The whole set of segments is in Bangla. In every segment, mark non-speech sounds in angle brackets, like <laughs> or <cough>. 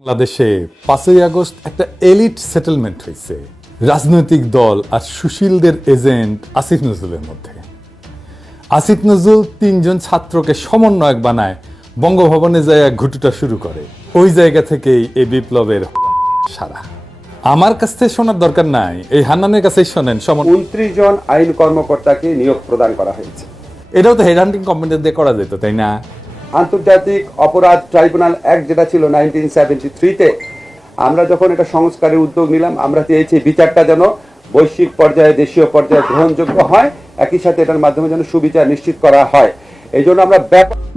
বাংলাদেশে পাঁচই আগস্ট একটা এলিট সেটেলমেন্ট হয়েছে। রাজনৈতিক দল আর সুশীলদের এজেন্ট আসিফ নজরুলের মধ্যে। আসিফ নজরুল তিনজন ছাত্রকে সমন্বয়ক বানায় বঙ্গভবনে যায় ঘুটুটা শুরু করে। ওই জায়গা থেকেই এই বিপ্লবের সারা। আমার কাছ থেকে শোনার দরকার নাই। এই হান্নানের কাছেই শোনেন সমন উনত্রিশ জন আইন কর্মকর্তাকে নিয়োগ প্রদান করা হয়েছে। এটাও তো হেডহান্টিং কম্পিউটার দিয়ে করা যেত তাই না? আন্তর্জাতিক অপরাধ ট্রাইব্যুনাল অ্যাক্ট যেটা ছিল নাইনটিন সেভেন্টি থ্রিতে আমরা যখন এটা সংস্কারের উদ্যোগ নিলাম, আমরা চেয়েছি বিচারটা যেন বৈশ্বিক পর্যায়ে, দেশীয় পর্যায়ে গ্রহণযোগ্য হয়, একই সাথে এটার মাধ্যমে যেন সুবিচার নিশ্চিত করা হয়। এই জন্য আমরা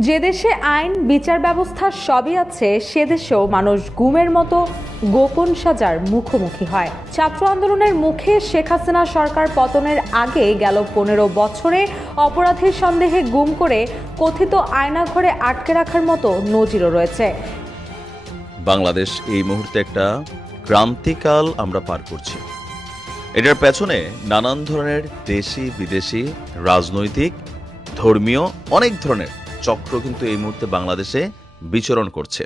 যে দেশে আইন বিচার ব্যবস্থা সবই আছে সে দেশেও মানুষ গুমের মতো গোপন সাজার মুখোমুখি হয়। ছাত্র আন্দোলনের মুখে শেখ হাসিনা সরকার পতনের আগে গেল পনেরো বছরে অপরাধীর সন্দেহে গুম করে কথিত আয়নাঘরে আটকে রাখার মতো নজিরও রয়েছে। বাংলাদেশ এই মুহূর্তে একটা ক্রান্তিকাল আমরা পার করছি। এটার পেছনে নানান ধরনের দেশি বিদেশি রাজনৈতিক ধর্মীয় অনেক ধরনের চক্র কিন্তু এই মুহূর্তে বাংলাদেশে বিচরণ করছে।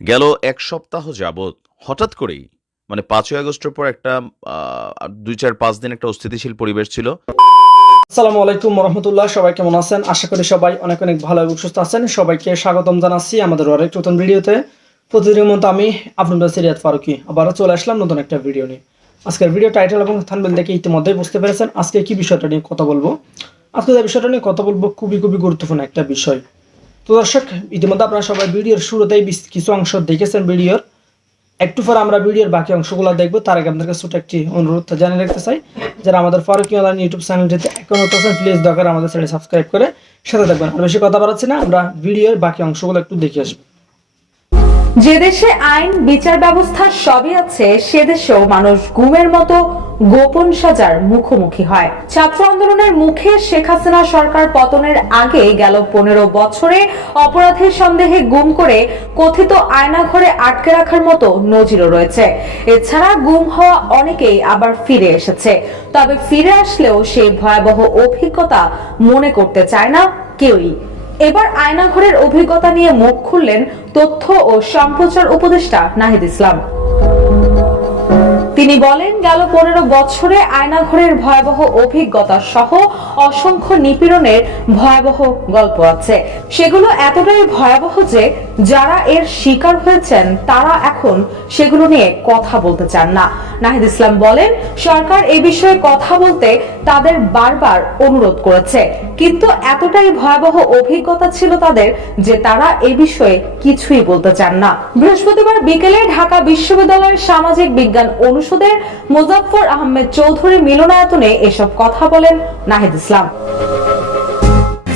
গেল এক সপ্তাহ যাবৎ হঠাৎ করেই মানে পাঁচই আগস্টের পর একটা দুই চার পাঁচ দিন একটা অস্থিতিশীল পরিবেশ ছিল। আলাইকুম রহমতুল্লাহ সবাই কেমন আছেন? আশা করি সবাই অনেক অনেক ভালো এবং সুস্থ আছেন। সবাইকে স্বাগতম জানাচ্ছি আমাদের আরেক নতুন ভিডিওতে। প্রতিদিনের মতো আমি আপনাদের সিরিয়াত ফারুকি আবারও চলে আসলাম নতুন একটা ভিডিও নিয়ে। আজকের ভিডিও টাইটেল এবং থানবেল দেখে ইতিমধ্যেই বুঝতে পেরেছেন আজকে কি বিষয়টা নিয়ে কথা বলব। আজকে যে বিষয়টা নিয়ে কথা বলব খুবই খুবই গুরুত্বপূর্ণ একটা বিষয়। তো দর্শক, ইতিমধ্যে আপনারা সবাই ভিডিওর শুরুতেই কিছু অংশ দেখেছেন ভিডিওর। একটু পর আমরা ভিডিওর বাকি অংশগুলো দেখব। তার আগে আপনাদের ছোট একটি অনুরোধ জানিয়ে রাখতে চাই, যারা আমাদের ফারুকি অনলাইন ইউটিউব চ্যানেলটিতে এখন হতেছেন প্লিজ দরকার আমাদের চ্যানেল সাবস্ক্রাইব করে সাথে থাকবেন। আর বেশি কথা বাড়াচ্ছি না, আমরা ভিডিওর বাকি অংশগুলো একটু দেখে আসব। যে দেশে আইন, বিচার ব্যবস্থা সবই আছে, সে দেশেও মানুষ গুমের মতো গোপন সাজার মুখোমুখি হয়। ছাত্র আন্দোলনের মুখে শেখ হাসিনা সরকার পতনের আগে গেল পনেরো বছরে অপরাধের সন্দেহে গুম করে কথিত আয়নাঘরে আটকে রাখার মতো নজিরও রয়েছে। এছাড়া গুম হওয়া অনেকেই আবার ফিরে এসেছে। তবে ফিরে আসলেও সেই ভয়াবহ অভিজ্ঞতা মনে করতে চায় না কেউই। এবার আয়নাঘরের অভিজ্ঞতা নিয়ে মুখ খুললেন তথ্য ও সম্প্রচার উপদেষ্টা নাহিদ ইসলাম। তিনি বলেন, গেল পনেরো বছরে আয়নাঘরের ভয়াবহ অভিজ্ঞতা সহ অসংখ্য নিপীড়নের ভয়াবহ গল্প আছে। সেগুলো এতটাই ভয়াবহ যে যারা এর শিকার হয়েছেন, তারা এখন সেগুলো নিয়ে কথা বলতে চান না। নাহিদ ইসলাম বলেন, সরকার এ বিষয়ে কথা বলতে তাদের বারবার অনুরোধ করেছে। কিন্তু এতটাই ভয়াবহ অভিজ্ঞতা ছিল তাদের যে তারা এ বিষয়ে কিছুই বলতে চান না। বৃহস্পতিবার বিকেলে ঢাকা বিশ্ববিদ্যালয়ের সামাজিক বিজ্ঞান অনুষদের মুজাফফর আহমেদ চৌধুরী মিলনায়তনে এসব কথা বলেন নাহিদ ইসলাম।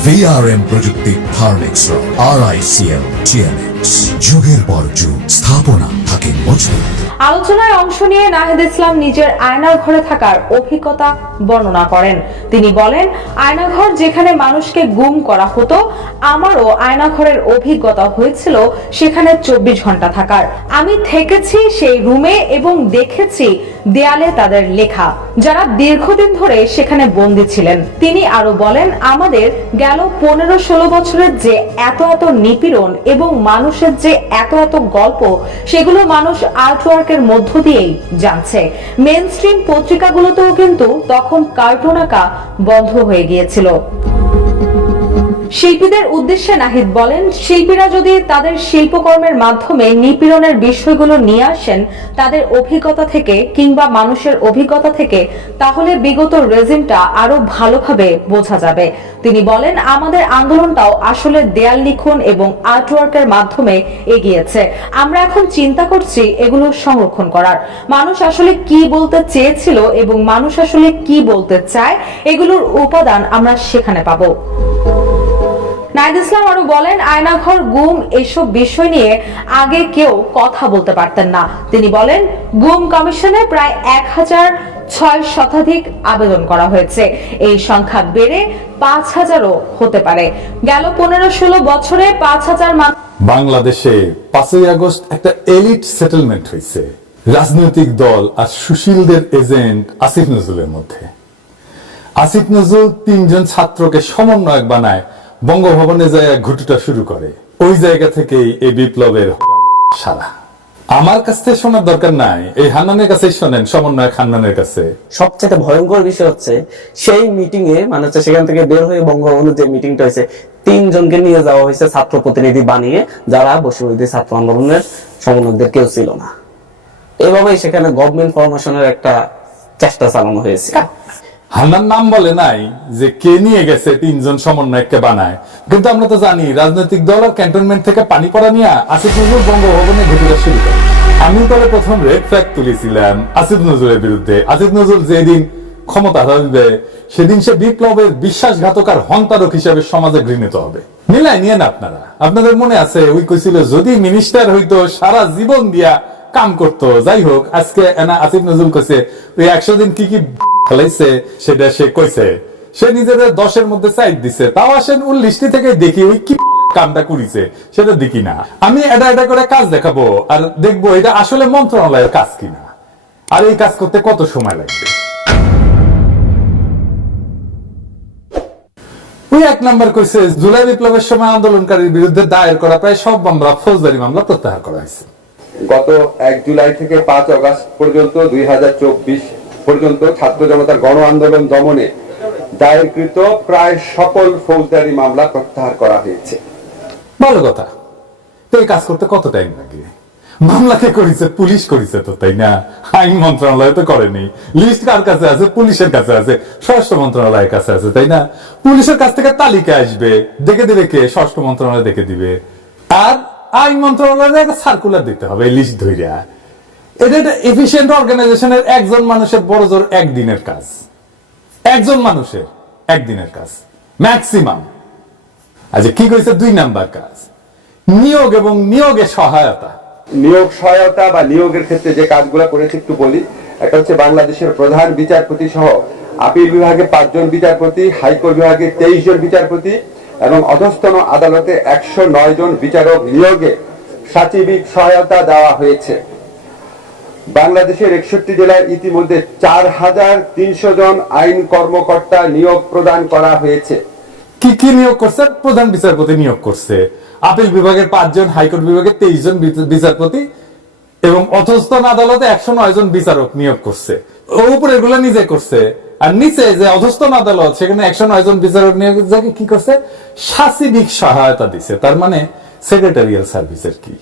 ভিআরএম প্রযুক্তি ফার্মেক্স আরআইসিএম টিএমএক্স যুগের পর যুগ, স্থাপনা থাকে মজবুত। আলোচনায় অংশ নিয়ে নাহিদ ইসলাম নিজের আয়নার ঘরে থাকার অভিজ্ঞতা বর্ণনা করেন। তিনি বলেন, আয়নাঘর যেখানে মানুষকে গুম করা হতো, আমারও আয়নাঘরের অভিজ্ঞতা হয়েছিল সেখানে চব্বিশ ঘণ্টা থাকার। আমি থেকেছি সেই রুমে এবং দেখেছি দেয়ালে তাদের লেখা। যারা দীর্ঘদিন ধরে সেখানে বন্দী ছিলেন, তিনি আরও বলেন, আমাদের গেল পনেরো ষোলো বছরের যে এত এত নিপীড়ন এবং মানুষের যে এত এত গল্প, সেগুলো মানুষ আর্টওয়ার্কের মধ্য দিয়েই জানছে। মেন স্ট্রিম পত্রিকাগুলোতেও কিন্তু তখন কার্টুন আঁকা বন্ধ হয়ে গিয়েছিল। শিল্পীদের উদ্দেশ্যে নাহিদ বলেন, শিল্পীরা যদি তাদের শিল্পকর্মের মাধ্যমে নিপীড়নের বিষয়গুলো নিয়ে আসেন, তাদের অভিজ্ঞতা থেকে কিংবা মানুষের অভিজ্ঞতা থেকে, তাহলে বিগত রেজিমটা আরও ভালোভাবে বোঝা যাবে। তিনি বলেন, আমাদের আন্দোলনটাও আসলে দেয়াল লিখন এবং আর্টওয়ার্কের মাধ্যমে এগিয়েছে। আমরা এখন চিন্তা করছি এগুলো সংরক্ষণ করার। মানুষ আসলে কি বলতে চেয়েছিল এবং মানুষ আসলে কি বলতে চায়, এগুলোর উপাদান আমরা সেখানে পাবো। নাইদ ইসলাম আরও বলেন, আয়নাঘর, গুম এসব বিষয় নিয়ে আগে কেউ কথা বলতে পারতেন না। তিনি বলেন, গুম কমিশনে প্রায় এক হাজার ছয় শতাধিক আবেদন করা হয়েছে। এই সংখ্যা বেড়ে পাঁচ হাজারও হতে পারে। গেল পনেরো ষোলো বছরে পাঁচ হাজার বাংলাদেশে পাঁচই আগস্ট একটা এলিট সেটেলমেন্ট হয়েছে। রাজনৈতিক দল আর সুশীলদের এজেন্ট আসিফ নজরুলের মধ্যে। আসিফ নজরুল তিনজন ছাত্রকে সমন্বয়ক বানায় বঙ্গভবনে যায় ঘুটুটা শুরু করে। ওই জায়গা থেকেই এই বিপ্লবের সারা। আমার কাছ শোনার দরকার নাই। এই হান্নানের কাছেই শোনেন সমন্বয়ক হান্নানের কাছে। সবচেয়ে ভয়ঙ্কর বিষয় হচ্ছে, সেই মিটিং এ মানে হচ্ছে সেখান থেকে বের হয়ে বঙ্গবন্ধু যে মিটিংটা হয়েছে, তিনজনকে নিয়ে যাওয়া হয়েছে ছাত্র প্রতিনিধি বানিয়ে, যারা বসুবিধি ছাত্র আন্দোলনের সমন্বয়কদের কেউ ছিল না। এভাবেই সেখানে গভর্নমেন্ট ফরমেশনের একটা চেষ্টা চালানো হয়েছে। হান্নান নাম বলে নাই যে কে নিয়ে গেছে তিনজন সমন্বয়ককে বানায়। কিন্তু আমরা তো জানি, রাজনৈতিক দল আর ক্যান্টনমেন্ট থেকে পানি পড়া নিয়ে আসিফ নজরুল বঙ্গভবনে ঘটনা শুরু করে আমি তবে প্রথম রেড ফ্ল্যাগ তুলেছিলাম আসিফ নজরুলের বিরুদ্ধে। আসিফ নজরুল যেদিন ক্ষমতা হারাবে সেদিন সে বিপ্লবের হন্তারক হিসেবে সমাজে ঘৃণিত হবে। মিলাই নিয়ে না আপনারা। আপনাদের মনে আছে ওই কইছিল, যদি মিনিস্টার হইতো, সারা জীবন দিয়া কাম করতো। যাই হোক, আজকে এনা আসিফ নজরুল কইছে, ওই একশো দিন কি কি ফেলাইছে সেটা সে কইছে। সে নিজের দশের মধ্যে সাইড দিছে। তাও আসেন উল্লিশটি থেকে দেখি ওই কি কামটা করিছে, সেটা দেখি না। আমি এটা এটা করে কাজ দেখাবো আর দেখব এটা আসলে মন্ত্রণালয়ের কাজ কিনা। আর এই কাজ করতে কত সময় লাগবে ওই এক নাম্বার কইছে, জুলাই বিপ্লবের সময় আন্দোলনকারীর বিরুদ্ধে দায়ের করা প্রায় সব মামলা, ফৌজদারি মামলা প্রত্যাহার করা হয়েছে। গত এক জুলাই থেকে পাঁচ আগস্ট পর্যন্ত দুই হাজার চব্বিশ পর্যন্ত ছাত্র জনতার গণ আন্দোলন দমনে দায়েরকৃত প্রায় সকল ফৌজদারি মামলা প্রত্যাহার করা হয়েছে। ভালো কথা। তো এই কাজ করতে কত টাইম লাগে? করেছে, পুলিশ করেছে তো, তাই না? আইন মন্ত্রণালয় তো করেনি লিস্ট কার কাছে আছে? পুলিশের কাছে আছে। স্বরাষ্ট্র মন্ত্রণালয়ের কাছে আছে, তাই না? পুলিশের কাছ থেকে তালিকা আসবে। দেখে দিবে কে? স্বরাষ্ট্র মন্ত্রণালয় দেখে দিবে। আর আইন মন্ত্রণালয়ের একটা সার্কুলার দিতে হবে লিস্ট ধইরা। এটা একটা এফিসিয়েন্ট অর্গানাইজেশনের একজন মানুষের বড় জোর একদিনের কাজ। একজন মানুষের একদিনের কাজ। ম্যাক্সিমাম আচ্ছা কি করেছে দুই নাম্বার কাজ। নিয়োগ এবং নিয়োগে সহায়তা। নিয়োগ সহায়তা বা নিয়োগের ক্ষেত্রে যে কাজগুলো করেছে একটু বলি। একটা হচ্ছে বাংলাদেশের প্রধান বিচারপতি সহ আপিল বিভাগে পাঁচজন বিচারপতি, হাইকোর্ট বিভাগে তেইশ জন বিচারপতি এবং অধস্তন আদালতে একশো নয় জন বিচারক নিয়োগে সাচিবিক সহায়তা দেওয়া হয়েছে। বাংলাদেশের একষট্টি জেলায় ইতিমধ্যে চার হাজার তিনশো জন আইন কর্মকর্তা নিয়োগ প্রদান করা হয়েছে। কি কি নিয়োগ করছে? প্রধান বিচারপতি নিয়োগ করছে। আপিল বিভাগের পাঁচজন, হাইকোর্ট বিভাগের তেইশ জন বিচারপতি এবং অধস্তন আদালতে একশো নয় জন বিচারক নিয়োগ করছে। ও উপরে এগুলো নিজে করছে। আর নিচে যে অধস্তন আদালত, সেখানে একশো নয় জন বিচারক নিয়োগ যাকে কি করছে? সাচিবিক সহায়তা দিছে। তার মানে সেক্রেটারিয়াল সার্ভিসের কি?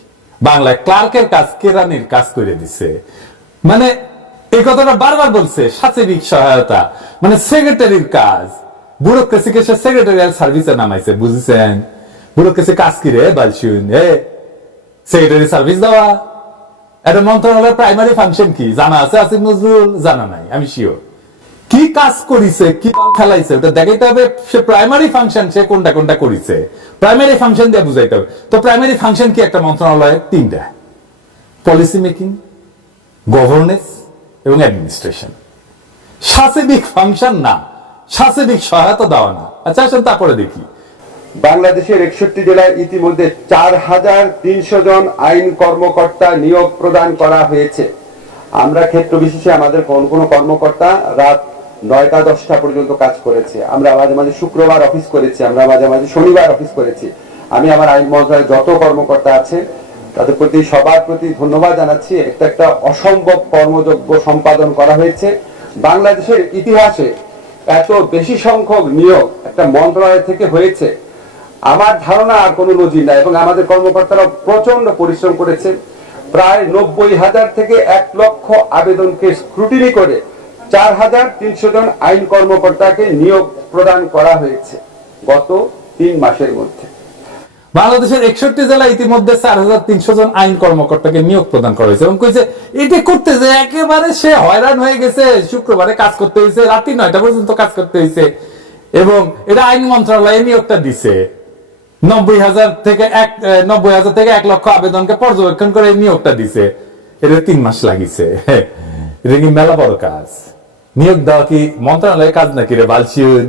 বাংলায় ক্লার্কের কাজ কেরানির কাজ করে দিছে। মানে এই কথাটা বারবার বলছে সাচিবিক সহায়তা। মানে সেক্রেটারির কাজ। ব্যুরোক্রেসিকে সে সেক্রেটারিয়াল সার্ভিসে নামাইছে, বুঝেছেন? ব্যুরোক্রেসি কাজ কি রে বালশুন এ সেক্রেটারি সার্ভিস দেওয়া। এটা মন্ত্রণালয়ের প্রাইমারি ফাংশন কি? জানা আছে আসিফ নজরুল? জানা নাই, আমি শিওর কি কাজ করিছে, কি খেলাইছে, ওটা দেখাইতে হবে সে প্রাইমারি ফাংশন সে কোনটা কোনটা করিছে। প্রাইমারি ফাংশন দিয়ে বুঝাইতে হবে। তো প্রাইমারি ফাংশন কি একটা মন্ত্রণালয়ে? তিনটা। পলিসি মেকিং গভর্নেন্স এবং অ্যাডমিনিস্ট্রেশন সাচিবিক ফাংশন না। সাচিবিক সহায়তা দেওয়া না। আচ্ছা আসেন তারপরে দেখি। বাংলাদেশের একষট্টি জেলায় ইতিমধ্যে চার হাজার তিনশো জন আইন কর্মকর্তা নিয়োগ প্রদান করা হয়েছে। আমরা ক্ষেত্র বিশেষে আমাদের কোন কোন কর্মকর্তা রাত নয়টা, দশটা পর্যন্ত কাজ করেছে। আমরা মাঝে মাঝে শুক্রবার অফিস করেছি, আমরা মাঝে মাঝে শনিবার অফিস করেছি। আমি আমার আইন মন্ত্রণালয়ের যত কর্মকর্তা আছে, তাদের প্রতি, সবার প্রতি ধন্যবাদ জানাচ্ছি। একটা একটা অসম্ভব কর্মযোগ্য সম্পাদন করা হয়েছে। বাংলাদেশের ইতিহাসে এত বেশি সংখ্যক নিয়োগ একটা মন্ত্রণালয় থেকে হয়েছে। আমার ধারণা আর কোনো নজির নাই এবং আমাদের কর্মকর্তারা প্রচণ্ড পরিশ্রম করেছে প্রায় নব্বই হাজার থেকে এক লক্ষ আবেদনকে স্ক্রুটিনি করে চার হাজার তিনশো জন আইন কর্মকর্তাকে নিয়োগ প্রদান করা হয়েছে গত তিন মাসের মধ্যে। বাংলাদেশের একষট্টি ইতিমধ্যে চার হাজার তিনশো জন আইন কর্মকর্তাকে নিয়োগ প্রদান করা হয়েছে এবং কইছে, এটা করতে যে একেবারে সে হয়রান হয়ে গেছে, শুক্রবারে কাজ করতে হয়েছে রাত্রি নয়টা পর্যন্ত কাজ করতে হয়েছে এবং এটা আইন মন্ত্রণালয়ে নিয়োগটা দিছে। নব্বই হাজার থেকে এক নব্বই হাজার থেকে এক লক্ষ আবেদনকে পর্যবেক্ষণ করে নিয়োগটা দিছে। এটা তিন মাস লাগিছে। <laughs> এটা কি মেলা বড় কাজ? নিয়োগ দেওয়া কি মন্ত্রণালয়ের কাজ নাকি রে বালছিউন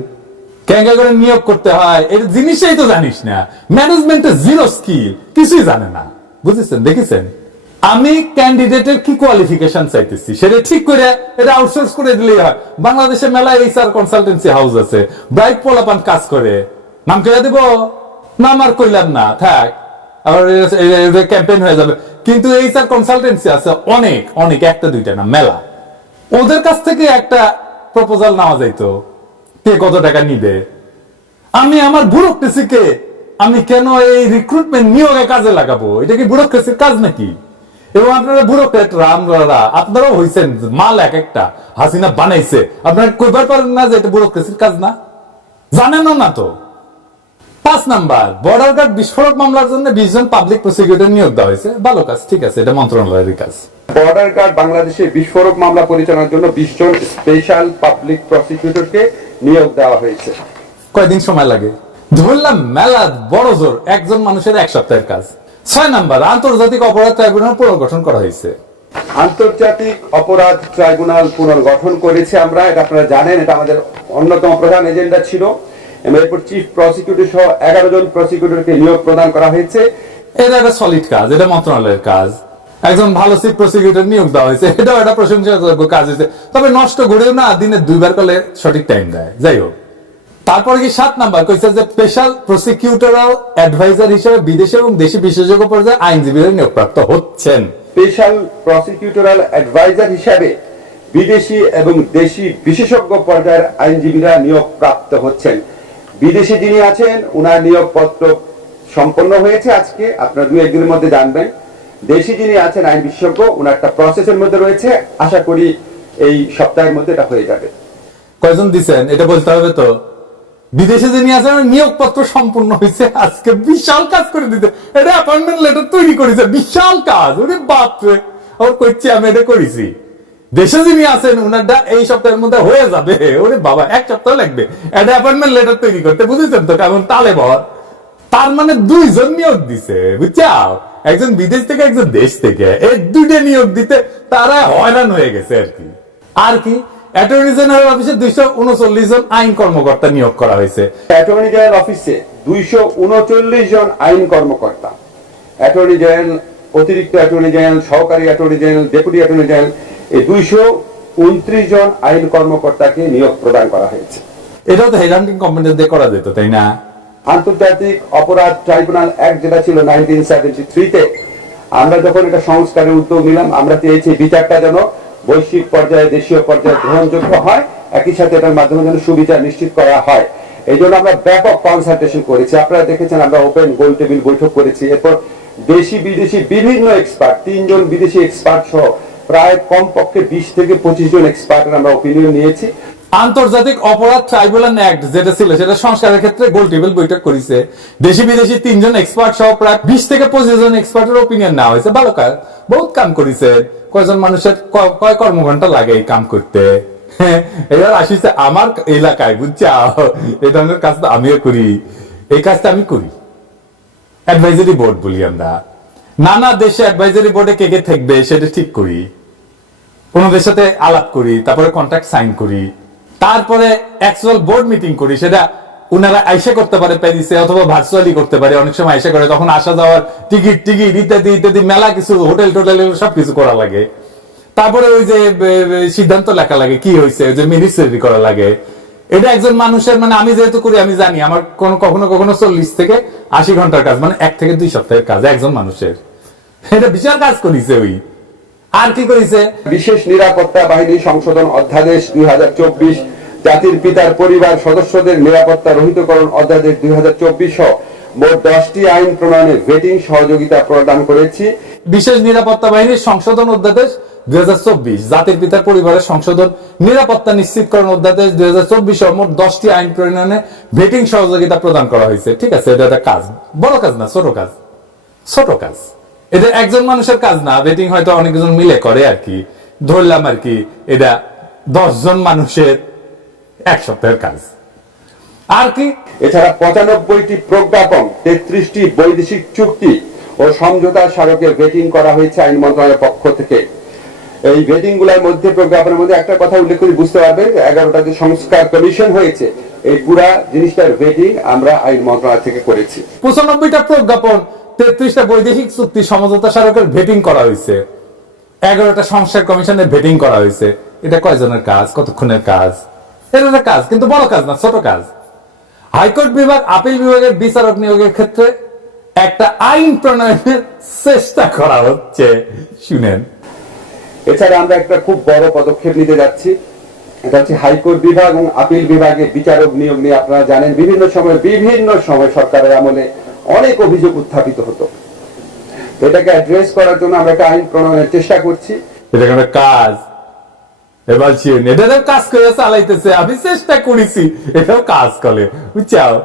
কেঙ্গা করে নিয়োগ করতে হয়? এর জিনিসটাই তো জানিস না। ম্যানেজমেন্টের জিরো স্কিল কিছুই জানে না। বুঝেছেন? দেখেছেন? আমি ক্যান্ডিডেটের কি কোয়ালিফিকেশন চাইতেছি? সেটা ঠিক করে এটা আউটসোর্স করে দিলেই হয়। বাংলাদেশে মেলা এইচআর কনসালটেন্সি হাউস আছে। ব্রাইট পোলাপান কাজ করে। নাম কেটে দেব? নাম আর কইলাম না। থাক। আবার ক্যাম্পেইন হয়ে যাবে। কিন্তু এইচআর কনসালটেন্সি আছে অনেক অনেক, একটা দুইটা না, মেলা। ওদের কাছ থেকে একটা প্রপোজাল নেওয়া যাইতো। কে কত টাকা নিবে? আমি আমার ব্যুরোক্রেসিকে আমি কেন এই রিক্রুটমেন্ট নিয়োগে কাজে লাগাবো? এটা কি ব্যুরোক্রেসির কাজ নাকি? এবং আপনারা ব্যুরোক্রেট রামরা আপনারাও হইছেন মাল এক একটা। হাসিনা বানাইছে। আপনারা কইবার পারেন না যে এটা ব্যুরোক্রেসির কাজ না? জানেনও না তো। পাঁচ নাম্বার বর্ডার গার্ড বিস্ফোরক মামলার জন্য বিশ জন পাবলিক প্রসিকিউটর নিয়োগ দেওয়া হয়েছে। ভালো কাজ ঠিক আছে এটা মন্ত্রণালয়ের কাজ। বর্ডার গার্ড বাংলাদেশে বিস্ফোরক মামলা পরিচালনার জন্য বিশ জন স্পেশাল পাবলিক প্রসিকিউটরকে নিয়োগ দেওয়া হয়েছে। কয়দিন সময় লাগে? ধরলাম মেলা বড় জোর একজন মানুষের এক সপ্তাহের কাজ। ছয় নাম্বার আন্তর্জাতিক অপরাধ ট্রাইব্যুনাল পুনর্গঠন করা হয়েছে। আন্তর্জাতিক অপরাধ ট্রাইব্যুনাল পুনর্গঠন করেছে আমরা এটা আপনারা জানেন এটা আমাদের অন্যতম প্রধান এজেন্ডা ছিল। এবং এরপর চিফ প্রসিকিউটর সহ এগারো জন প্রসিকিউটরকে নিয়োগ প্রদান করা হয়েছে। এটা একটা সলিড কাজ এটা মন্ত্রণালয়ের কাজ। একজন ভালো চিফ প্রসিকিউটর নিয়োগ দেওয়া হয়েছে এটাও একটা প্রশংসাযোগ্য কাজ হয়েছে। তবে নষ্ট করেও না দিনে দুইবার করলে সঠিক টাইম দেয়। যাই হোক তারপরে কি সাত নাম্বার কইছে যে স্পেশাল প্রসিকিউটরাল অ্যাডভাইজার হিসেবে বিদেশি এবং দেশি বিশেষজ্ঞ পর্যায়ে আইনজীবীরা নিয়োগপ্রাপ্ত হচ্ছেন। স্পেশাল প্রসিকিউটরাল অ্যাডভাইজার হিসাবে বিদেশি এবং দেশি বিশেষজ্ঞ পর্যায়ের আইনজীবীরা নিয়োগ প্রাপ্ত হচ্ছেন। বিদেশি যিনি আছেন, উনার নিয়োগপত্র সম্পন্ন হয়েছে আজকে। আপনারা দুই একদিনের মধ্যে জানবেন। দেশি যিনি আছেন, আইন বিশেষজ্ঞ উনার একটা প্রসেসের মধ্যে রয়েছে। আশা করি এই সপ্তাহের মধ্যে এটা হয়ে যাবে। কয়জন দিছেন? এটা বলতে হবে তো। বিদেশে যে নিয়ে আসেন নিয়োগপত্র সম্পূর্ণ হয়েছে আজকে। বিশাল কাজ করে দিতে। এটা অ্যাপয়েন্টমেন্ট লেটার তৈরি করেছে। বিশাল কাজ। ওরে বাপরে। ওর করছি আমি এটা করেছি। দেশে যিনি আছেন, উনারটা এই সপ্তাহের মধ্যে হয়ে যাবে। ওরে বাবা, এক সপ্তাহ লাগবে। একটা অ্যাপয়েন্টমেন্ট লেটার তৈরি করতে বুঝেছেন তো? কেমন তালে বর তার মানে দুইজন নিয়োগ দিছে, বুঝছাও? একজন বিদেশ থেকে, একজন দেশ থেকে। এই দুইটা নিয়োগ দিতে তারা হয়রান হয়ে গেছে আর কি। আর কি? অ্যাটর্নি জেনারেল অফিসে দুইশো উনচল্লিশ জন আইন কর্মকর্তা নিয়োগ করা হয়েছে। অ্যাটর্নি জেনারেল অফিসে দুইশো উনচল্লিশ জন আইন কর্মকর্তা। অ্যাটর্নি জেনারেল অতিরিক্ত অ্যাটর্নি জেনারেল সহকারী attorney general deputy attorney general এই দুইশো উনত্রিশ জন আইন কর্মকর্তাকে নিয়োগ প্রদান করা হয়েছে। এটাও তো হেডহান্টিং কোম্পানি করা যেত তাই না? আন্তর্জাতিক অপরাধ ট্রাইব্যুনাল অ্যাক্ট যেটা ছিল নাইনটিন সেভেন্টি থ্রিতে আমরা যখন এটা সংস্কারের উদ্যোগ নিলাম আমরা চেয়েছি বিচারটা যেন বৈশ্বিক পর্যায়ে দেশীয় পর্যায়ে গ্রহণযোগ্য হয় একই সাথে এটার মাধ্যমে যেন সুবিচার নিশ্চিত করা হয়। এই জন্য আমরা ব্যাপক কনসালটেশন করেছি। আপনারা দেখেছেন আমরা ওপেন গোল টেবিল বৈঠক করেছি। এরপর দেশি বিদেশি বিভিন্ন এক্সপার্ট তিনজন বিদেশি এক্সপার্ট সহ প্রায় কমপক্ষে বিশ থেকে পঁচিশ জন এক্সপার্টের আমরা ওপিনিয়ন নিয়েছি। আন্তর্জাতিক অপরাধ ট্রাইব্যুনাল অ্যাক্ট যেটা ছিল, সেটা সংস্কারের ক্ষেত্রে গোল টেবিল বৈঠক করেছে। দেশি বিদেশি তিনজন এক্সপার্ট সহ প্রায় বিশ থেকে পঁচিশ জন এক্সপার্টের ওপিনিয়ন নেওয়া হয়েছে। ভালো কাজ, বহুত কাম করেছে। কয়জন মানুষের কয় কর্মঘন্টা লাগে এই কাম করতে? <laughs> এবার আসিছে আমার এলাকায়, বুঝছাও? এই ধরনের কাজ তো আমিও করি। এই কাজটা আমি করি। অ্যাডভাইজারি বোর্ড বলি আমরা। নানা দেশে অ্যাডভাইজারি বোর্ডে কে কে থাকবে, সেটা ঠিক করি। ওনাদের সাথে আলাপ করি, তারপরে কন্ট্রাক্ট সাইন করি, তারপরে অ্যাকচুয়াল বোর্ড মিটিং করি, সেটা উনারা আইসা করতে পারে প্যারিসে অথবা ভার্চুয়ালি করতে পারে, অনেক সময় আইসা করে, তখন আসা যাওয়ার টিকিট টিকিট ইত্যাদি ইত্যাদি, মেলা কিছু হোটেল টোটেল সবকিছু করা লাগে। তারপরে ওই যে সিদ্ধান্ত লেখা লাগে, কি হয়েছে, ওই যে মিনিস্ট্রি করা লাগে। এটা একজন মানুষের মানে আমি যেহেতু করি, আমি জানি, আমার কোনো, কখনো কখনো চল্লিশ থেকে আশি ঘণ্টার কাজ মানে এক থেকে দুই সপ্তাহের কাজ, একজন মানুষের। এটা বিশাল কাজ করিছে ওই। আর কি করেছে বিশেষ নিরাপত্তা বাহিনী সংশোধন অধ্যাদেশ দুই হাজার চব্বিশ জাতির পিতার পরিবার সদস্যদের নিরাপত্তা রহিতকরণ অধ্যাদেশ দুই মোট দশটি আইন প্রণয়নে ভেটিং সহযোগিতা প্রদান করেছি। বিশেষ নিরাপত্তা বাহিনীর সংশোধন অধ্যাদেশ দুই জাতির পিতার পরিবারের সংশোধন নিরাপত্তা নিশ্চিতকরণ অধ্যাদেশ দুই হাজার চব্বিশ মোট দশটি আইন প্রণয়নে ভেটিং সহযোগিতা প্রদান করা হয়েছে। ঠিক আছে এটা একটা কাজ বড় কাজ না ছোট কাজ ছোট কাজ। এটা একজন মানুষের কাজ না ভেটিং হয়তো অনেকজন মিলে করে আর কি। ধরলাম আর কি এটা দশ জন মানুষের এক সপ্তাহের কাজ। আর কি? এছাড়া পঁচানব্বইটি প্রজ্ঞাপন তেত্রিশটি বৈদেশিক চুক্তি ও সমঝোতা স্মারকে ভেটিং করা হয়েছে আইন মন্ত্রণালয়ের পক্ষ থেকে। এই ভেটিংগুলার মধ্যে প্রজ্ঞাপনের মধ্যে একটা কথা উল্লেখ করে বুঝতে পারবেন এগারোটা যে সংস্কার কমিশন হয়েছে এই পুরা জিনিসটার ভেটিং আমরা আইন মন্ত্রণালয় থেকে করেছি। পঁচানব্বইটা প্রজ্ঞাপন তেত্রিশটা বৈদেশিক চুক্তি সমঝোতা স্মারকের ভেটিং করা হয়েছে। এগারোটা সংস্কার কমিশনের ভেটিং করা হয়েছে। এটা কয়জনের কাজ? কতক্ষণের কাজ? এটা কাজ, কিন্তু বড় কাজ না, ছোট কাজ। হাইকোর্ট বিভাগ, আপিল বিভাগের বিচারক নিয়োগের ক্ষেত্রে একটা আইন প্রণয়নের চেষ্টা করা হচ্ছে। শুনেন। এছাড়া আমরা একটা খুব বড় পদক্ষেপ নিতে যাচ্ছি। এটা হচ্ছে হাইকোর্ট বিভাগ এবং আপিল বিভাগে বিচারক নিয়োগ নিয়ে আপনারা জানেন, বিভিন্ন সময় বিভিন্ন সময় সরকারের আমলে অনেক অভিযোগ উত্থাপিত হতো। এটাকে অ্যাড্রেস করার জন্য আমরা একটা আইন প্রণয়নের চেষ্টা করছি। এটা কাজ। এবার কাজ করে চালাইতেছে। আমি চেষ্টা করেছি, এটাও কাজ করে। বুঝছাও?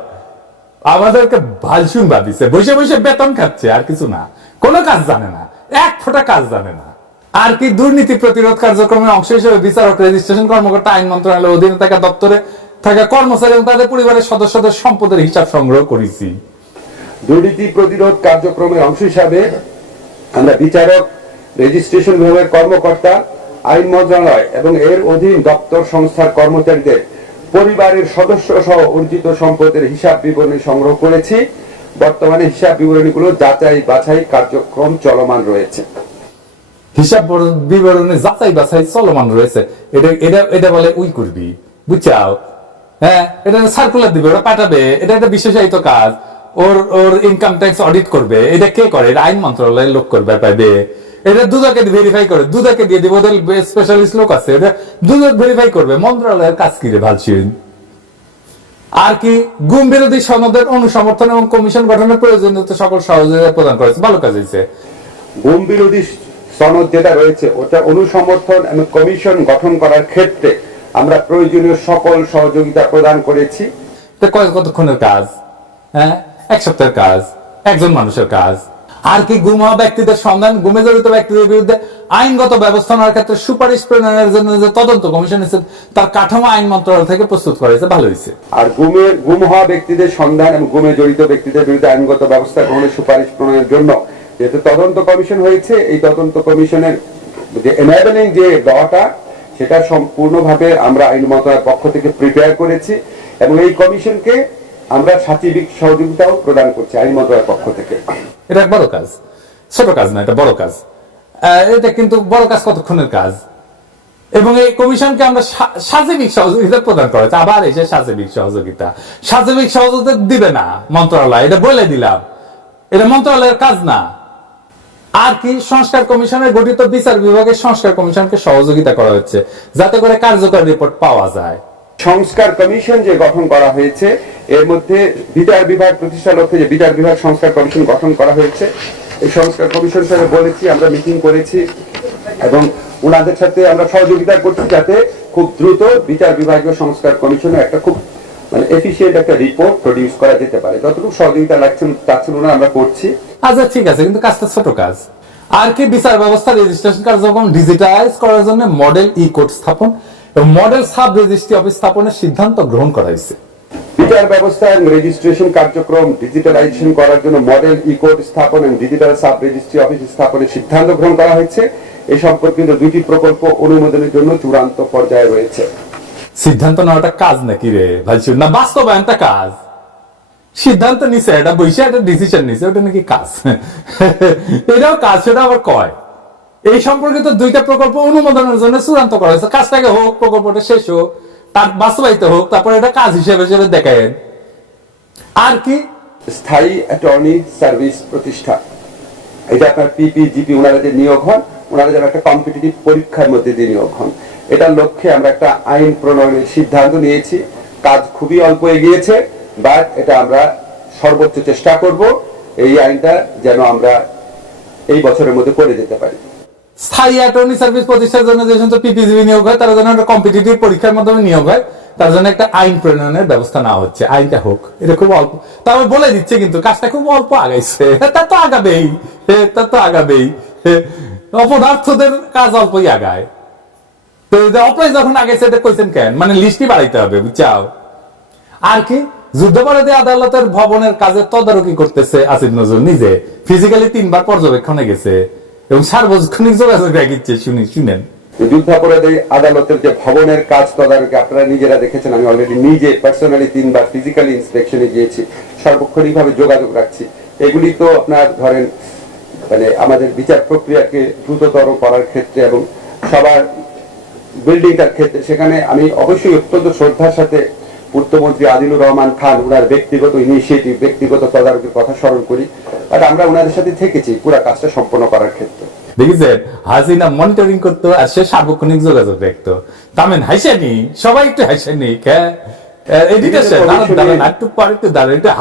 আমাদেরকে ভালসুন ভাবিছে, বসে বসে বেতন খাচ্ছে, আর কিছু না। কোনো কাজ জানে না, এক ফোঁটা কাজ জানে না। আর কি দুর্নীতি প্রতিরোধ কার্যক্রমের অংশ হিসেবে বিচারক রেজিস্ট্রেশন কর্মকর্তা, আইন মন্ত্রণালয়ের অধীনে থাকা দপ্তরে থাকা কর্মচারী এবং তাদের পরিবারের সদস্যদের সম্পদের হিসাব সংগ্রহ করেছি। দুর্নীতি প্রতিরোধ কার্যক্রমের অংশ হিসাবে আমরা বিচারক রেজিস্ট্রেশন বিভাগের কর্মকর্তা, আইন মন্ত্রণালয় এবং এর অধীন দপ্তর সংস্থার কর্মচারীদের পরিবারের সদস্য সহ অর্জিত সম্পদের হিসাব বিবরণী সংগ্রহ করেছি। বর্তমানে হিসাব বিবরণীগুলো যাচাই বাছাই কার্যক্রম চলমান রয়েছে। হিসাব বর- বিবরণে যাচাই বাছাই চলমান রয়েছে। এটা এটা এটা বলে উই করবি। বুঝছাও? হ্যাঁ এটা সার্কুলার দিবে, ওরা পাঠাবে। এটা একটা বিশেষায়িত কাজ। ওর ওর ইনকাম ট্যাক্স অডিট করবে। এটা কে করে? এটা আইন মন্ত্রণালয়ের লোক করবে পাইবে। এটা দুদকে ভেরিফাই করে। দুদকে দিয়ে দিব ওদের স্পেশালিস্ট লোক আছে। এটা দুদক ভেরিফাই করবে। মন্ত্রণালয়ের কাজ কি রে ভালছিন আর কি? গুম বিরোধী সনদের অনুসমর্থন এবং কমিশন গঠনের প্রয়োজনীয়তা সকল সহযোগিতা প্রদান করেছে। ভালো কাজ হয়েছে। গুম বিরোধী সনদ যেটা রয়েছে ওটা অনুসমর্থন এবং কমিশন গঠন করার ক্ষেত্রে আমরা প্রয়োজনীয় সকল সহযোগিতা প্রদান করেছি। এটা কতক্ষণের কাজ? হ্যাঁ? এক সপ্তাহের কাজ, একজন মানুষের কাজ। আর কি গুম হওয়া ব্যক্তিদের সন্ধান, গুমে জড়িত ব্যক্তিদের বিরুদ্ধে আইনগত ব্যবস্থা নেওয়ার ক্ষেত্রে সুপারিশ প্রণয়নের জন্য যে তদন্ত কমিশন এসে তার কাঠামো আইন মন্ত্রণালয় থেকে প্রস্তুত করেছে, ভালো হয়েছে। আর গুমে, গুম হওয়া ব্যক্তিদের সন্ধান এবং গুমে জড়িত ব্যক্তিদের বিরুদ্ধে আইনগত ব্যবস্থা গ্রহণের সুপারিশ প্রণয়নের জন্য যেহেতু তদন্ত কমিশন হয়েছে, এই তদন্ত কমিশনের যে এনাবেলিং যে লটা, সেটা সম্পূর্ণভাবে আমরা আইন মন্ত্রণালয়ের পক্ষ থেকে প্রিপেয়ার করেছি এবং এই কমিশনকে আমরা সাচিবিক সহযোগিতাও প্রদান করছি আইন মন্ত্রণালয়ের পক্ষ থেকে। এটা বড় কাজ, ছোট কাজ না, এটা বড় কাজ। এটা কিন্তু বড় কাজ কতক্ষণের কাজ? এবং এই কমিশনকে আমরা সাজেবিক সহযোগিতা প্রদান করা হয়েছে। আবার এসে সাজেবিক সহযোগিতা। সাজেবিক সহযোগিতা দিবে না মন্ত্রণালয়, এটা বলে দিলাম। এটা মন্ত্রণালয়ের কাজ না। আর কি? সংস্কার কমিশনের গঠিত বিচার বিভাগের সংস্কার কমিশনকে সহযোগিতা করা হচ্ছে, যাতে করে কার্যকর রিপোর্ট পাওয়া যায়। সংস্কার কমিশন যে গঠন করা হয়েছে, এর মধ্যে বিচার বিভাগ প্রতিষ্ঠার লক্ষ্যে যে বিচার বিভাগ সংস্কার কমিশন গঠন করা হয়েছে, এই সংস্কার কমিশনের সাথে বলেছি, আমরা মিটিং করেছি এবং ওনাদের সাথে আমরা সহযোগিতা করছি যাতে খুব দ্রুত বিচার বিভাগীয় সংস্কার কমিশনের একটা খুব মানে এফিসিয়েন্ট একটা রিপোর্ট প্রডিউস করা যেতে পারে। যতটুকু সহযোগিতা লাগছেন চাচ্ছেন ওনারা আমরা করছি। আচ্ছা ঠিক আছে, কিন্তু কাজটা ছোট কাজ। আর কি বিচার ব্যবস্থা রেজিস্ট্রেশন কার্যক্রম ডিজিটালাইজ করার জন্য মডেল ই কোড স্থাপন এবং মডেল সাব রেজিস্ট্রি অফিস স্থাপনের সিদ্ধান্ত গ্রহণ করা হয়েছে। বিচার ব্যবস্থা এবং রেজিস্ট্রেশন কার্যক্রম ডিজিটালাইজেশন করার জন্য মডেল ইকোড স্থাপন এবং ডিজিটাল সাব রেজিস্ট্রি অফিস স্থাপনের সিদ্ধান্ত গ্রহণ করা হয়েছে। এই সম্পর্কিত দুটি প্রকল্প অনুমোদনের জন্য চূড়ান্ত পর্যায়ে রয়েছে। সিদ্ধান্ত নেওয়াটা কাজ নাকি রে ভাইছি না বাস্তবায়নটা কাজ। সিদ্ধান্ত নিছে এটা বইসে একটা ডিসিশন নিছে ওটা নাকি কাজ। এটাও কাজ সেটা আবার কয়? এই সম্পর্কিত দুইটা প্রকল্প অনুমোদনের জন্য চূড়ান্ত করা হয়েছে। কাজটাকে হোক, প্রকল্পটা শেষ হোক, তার বাস্তবায়িত হোক, তারপর এটা কাজ হিসেবে হিসেবে দেখায় আর কি? স্থায়ী অ্যাটর্নি সার্ভিস প্রতিষ্ঠা। এটা আপনার পিপি জিপি ওনারা যে নিয়োগ হন ওনারা যেন একটা কম্পিটিটিভ পরীক্ষার মধ্যে দিয়ে নিয়োগ হন। এটার লক্ষ্যে আমরা একটা আইন প্রণয়নের সিদ্ধান্ত নিয়েছি। কাজ খুবই অল্প এগিয়েছে বাট এটা আমরা সর্বোচ্চ চেষ্টা করব, এই আইনটা যেন আমরা এই বছরের মধ্যে করে যেতে পারি। স্থায়ী অ্যাটর্নি সার্ভিস প্রতিষ্ঠার জন্য যে সমস্ত পিপিজিবি নিয়োগ হয়, তার জন্য একটা কম্পিটিটিভ পরীক্ষার মাধ্যমে নিয়োগ হয়। তার জন্য একটা আইন প্রণয়নের ব্যবস্থা নেওয়া হচ্ছে। আইনটা হোক, এটা খুব অল্প। তবে বলে দিচ্ছে কিন্তু কাজটা খুব অল্প আগাইছে। তা তো আগাবেই। তা তো আগাবেই। অপদার্থদের কাজ অল্পই আগায়। তো অপরাধ যখন আগাইছে, এটা কইছেন কেন? মানে লিস্টই বাড়াইতে হবে, বুঝছাও? আর কি? যুদ্ধাপরাধী আদালতের ভবনের কাজের তদারকি করতেছে আসিফ নজরুল নিজে। ফিজিক্যালি তিনবার পর্যবেক্ষণে গেছে। এবং সার্বজনীন যোগাযোগ রাখিচ্ছে শুনি, শুনেন। যুদ্ধাপরাধী আদালতের যে ভবনের কাজ তদারকি, আপনারা নিজেরা দেখেছেন, আমি অলরেডি নিজে পার্সোনালি তিনবার ফিজিক্যালি ইন্সপেকশনে গিয়েছি, সার্বক্ষণিকভাবে যোগাযোগ রাখছি। এগুলি তো আপনার ধরেন মানে আমাদের বিচার প্রক্রিয়াকে দ্রুততর করার ক্ষেত্রে এবং সবার বিল্ডিংটার ক্ষেত্রে, সেখানে আমি অবশ্যই অত্যন্ত শ্রদ্ধার সাথে পূর্তমন্ত্রী আদিলুর রহমান খান ওনার ব্যক্তিগত ইনিশিয়েটিভ ব্যক্তিগত তদারকির কথা স্মরণ করি। বাট আমরা ওনাদের সাথে থেকেছি পুরো কাজটা সম্পন্ন করার ক্ষেত্রে। দেখেছেন হাসিনা মনিটরিং করতো আর সে সার্বক্ষণিক যোগাযোগ রাখতো তামেন হাসেনি সবাই একটু হাসেনি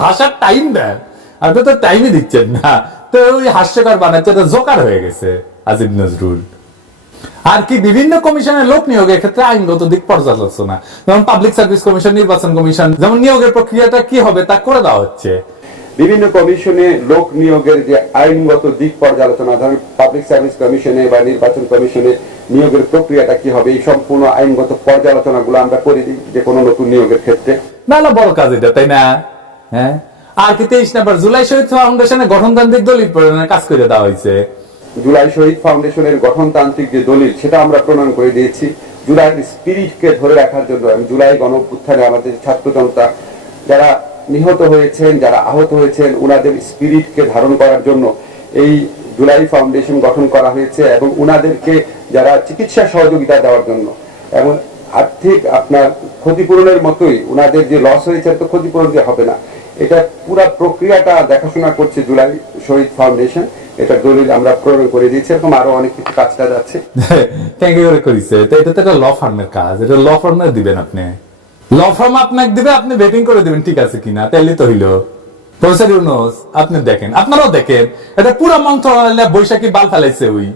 হাসার টাইম দেন। আপনি তো টাইমই দিচ্ছেন না। তো ওই হাস্যকর বানাচ্ছে জোকার হয়ে গেছে আজিব নজরুল। আর কি বিভিন্ন কমিশনের লোক নিয়োগের ক্ষেত্রে আইনগত দিক পর্যালোচনা। যেমন পাবলিক সার্ভিস কমিশন নির্বাচন কমিশন যেমন নিয়োগের প্রক্রিয়াটা কি হবে তা করে দেওয়া হচ্ছে। বিভিন্ন কমিশনে লোক নিয়োগের যে আইনগত দিক পর্যালোচনা ধরেন পাবলিক সার্ভিস কমিশনে বা নির্বাচন কমিশনে নিয়োগের প্রক্রিয়াটা কি হবে এই সম্পূর্ণ আইনগত পর্যালোচনাগুলো আমরা করে দিই যে কোনো নতুন নিয়োগের ক্ষেত্রে। মেলা বড় কাজ এটা তাই না? হ্যাঁ? আর কি তেইশ নাম্বার জুলাই শহীদ ফাউন্ডেশনে গঠনতান্ত্রিক দলিল কাজ করে দেওয়া হয়েছে। জুলাই শহীদ ফাউন্ডেশনের গঠনতান্ত্রিক যে দলিল, সেটা আমরা প্রণয়ন করে দিয়েছি। জুলাইয়ের স্পিরিটকে ধরে রাখার জন্য এবং জুলাই গণ অভ্যুত্থানে আমাদের ছাত্র জনতা যারা নিহত হয়েছেন, যারা আহত হয়েছেন ওনাদের স্পিরিটকে ধারণ করার জন্য এই জুলাই ফাউন্ডেশন গঠন করা হয়েছে এবং ওনাদেরকে যারা চিকিৎসা সহযোগিতা দেওয়ার জন্য এবং আর্থিক আপনার ক্ষতিপূরণের মতোই ওনাদের যে লস হয়েছে তো ক্ষতিপূরণ হবে না। এটা পুরা প্রক্রিয়াটা দেখাশোনা করছে জুলাই শহীদ ফাউন্ডেশন। এটা দলিল আমরা প্রয়োগ করে দিয়েছি, এরকম আরও অনেক কিছু কাজ টাজ আছে। ট্যাঙ্কি করে করেছে তো এটা তো একটা ল ফার্মের কাজ। এটা ল ফার্মের দিবেন আপনি। ল ফার্ম আপনাকে দিবে, আপনি করে দিবেন, ঠিক আছে কিনা? তো হইল। প্রফেসর ইউনুস আপনি দেখেন। আপনারাও দেখেন। এটা পুরো মন্ত্রণালয় বৈশাখী বাল ফেলাইছে ওই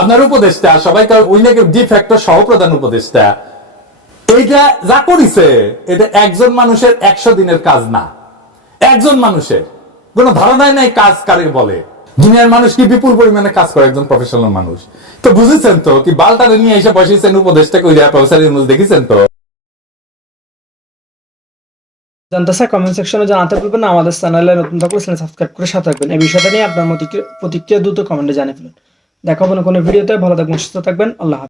আপনার উপদেষ্টা সবাইকে ওই নাকি ডি ফ্যাক্টর সহ প্রধান উপদেষ্টা। এইটা যা করিছে, এটা একজন মানুষের একশো দিনের কাজ না। একজন মানুষের। কোন ধারণাই নাই কাজ কারে বলে। দুনিয়ার মানুষ কি বিপুল পরিমাণে কাজ করে একজন প্রফেশনাল মানুষ? তো বুঝেছেন তো, কি বালটারে নিয়ে এসে বসেছেন উপদেশটা কইরা প্রফেসর ইউনুস দেখেছেন তো? জানতে চাই কমেন্ট সেকশনে জানাতে পারবেন আমাদের চ্যানেলে নতুন থাকলে চ্যানেল সাবস্ক্রাইব করে সাথে থাকবেন। এই বিষয়টা নিয়ে আপনার প্রতিক্রিয়া দ্রুত কমেন্টে জানিয়ে ফেলুন। দেখা হবে কোনো ভিডিওতে ভালো থাকবেন, সুস্থ থাকবেন, আল্লাহ।